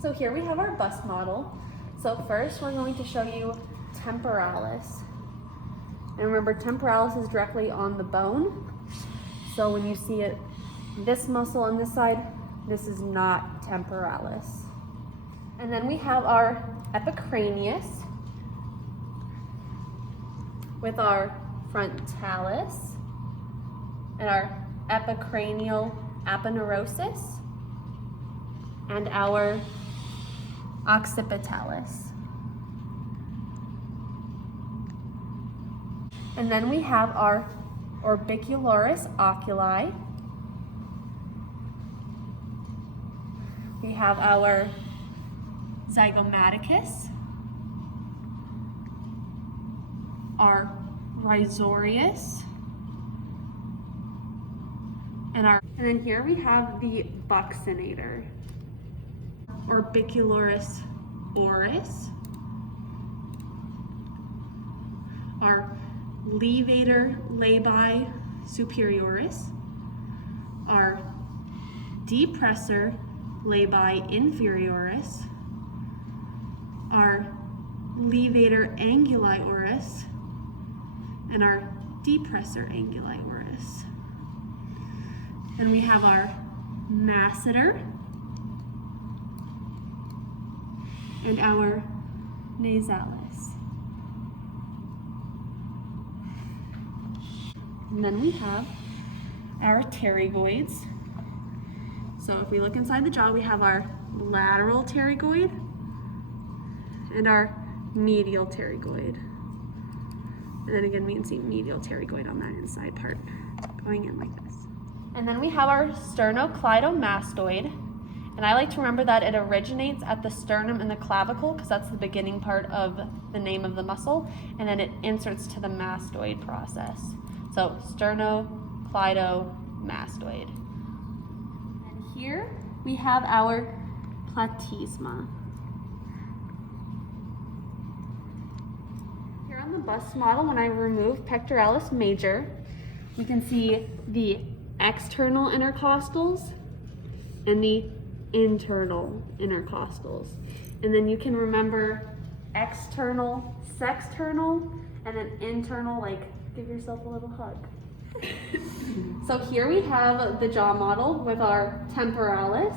So here we have our bust model. So first we're going to show you temporalis. And remember, temporalis is directly on the bone. So when you see it, this muscle on this side, this is not temporalis. And then we have our epicranius with our frontalis and our epicranial aponeurosis and our occipitalis. And then we have our orbicularis oculi. We have our zygomaticus, our rhizorius, and then here we have the buccinator, orbicularis oris, our levator labii superioris, our depressor labii inferioris, our levator anguli oris, and our depressor anguli oris. Then we have our masseter and our nasalis. And then we have our pterygoids. So if we look inside the jaw, we have our lateral pterygoid and our medial pterygoid. And then again, we can see medial pterygoid on that inside part going in like this. And then we have our sternocleidomastoid. And I like to remember that it originates at the sternum and the clavicle because that's the beginning part of the name of the muscle. And then it inserts to the mastoid process. So sternocleidomastoid. And here we have our platysma. Here on the bust model, when I remove pectoralis major, you can see the external intercostals and the internal intercostals. And then you can remember external, sexternal, and then internal, like give yourself a little hug. So here we have the jaw model with our temporalis,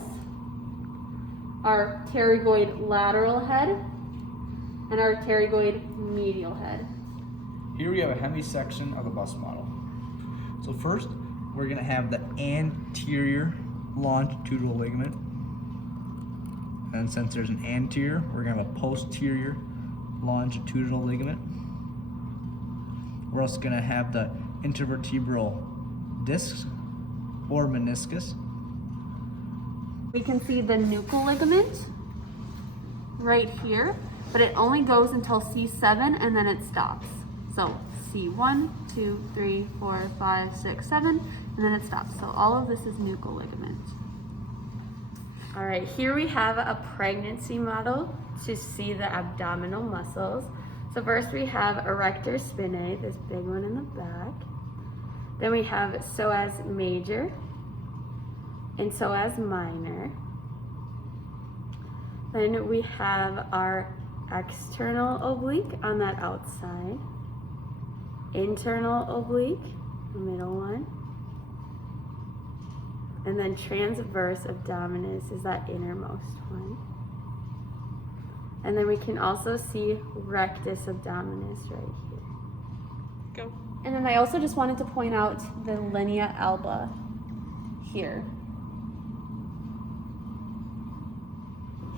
our pterygoid lateral head, and our pterygoid medial head. Here we have a hemisection of the bust model. So first, we're going to have the anterior longitudinal ligament. And since there's an anterior, we're going to have a posterior longitudinal ligament. We're also going to have the intervertebral discs or meniscus. We can see the nuchal ligament right here, but it only goes until C7 and then it stops. So C1, 2, 3, 4, 5, 6, 7, and then it stops. So all of this is nuchal ligament. All right, here we have a pregnancy model to see the abdominal muscles. So first we have erector spinae, this big one in the back. Then we have psoas major and psoas minor. Then we have our external oblique on that outside, internal oblique, the middle one, and then transverse abdominis is that innermost one. And then we can also see rectus abdominis right here. Go. And then I also just wanted to point out the linea alba here.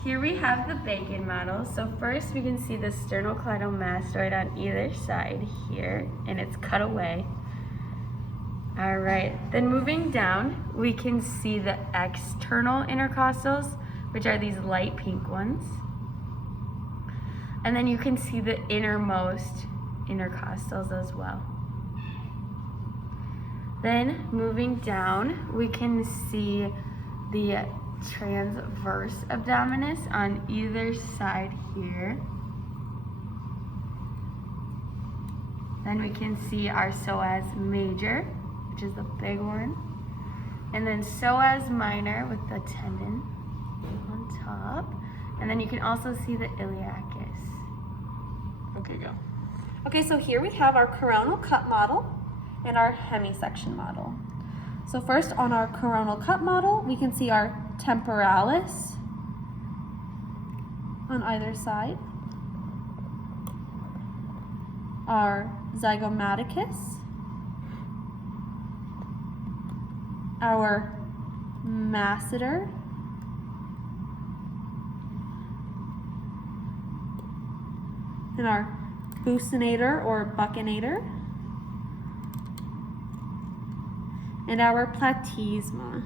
Here we have the Bacon model. So first we can see the sternocleidomastoid on either side here, and it's cut away. All right, then moving down, we can see the external intercostals, which are these light pink ones. And then you can see the innermost intercostals as well. Then moving down, we can see the transverse abdominis on either side here. Then we can see our psoas major, which is the big one. And then psoas minor with the tendon on top. And then you can also see the iliacus. Okay, go. Okay, so here we have our coronal cut model and our hemisection model. So first on our coronal cut model, we can see our temporalis on either side, our zygomaticus, our masseter, and our buccinator or buccinator, and our platysma.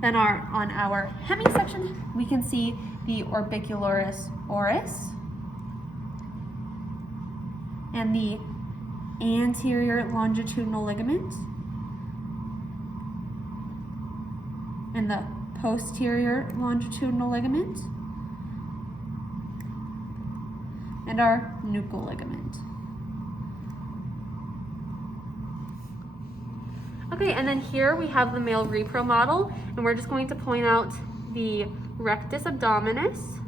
Then on our hemisection, we can see the orbicularis oris and the anterior longitudinal ligament and the posterior longitudinal ligament and our nuchal ligament. Okay, and then here we have the male repro model, and we're just going to point out the rectus abdominis,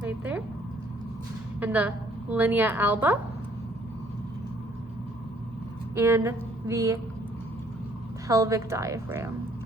right there, and the linea alba, and the pelvic diaphragm.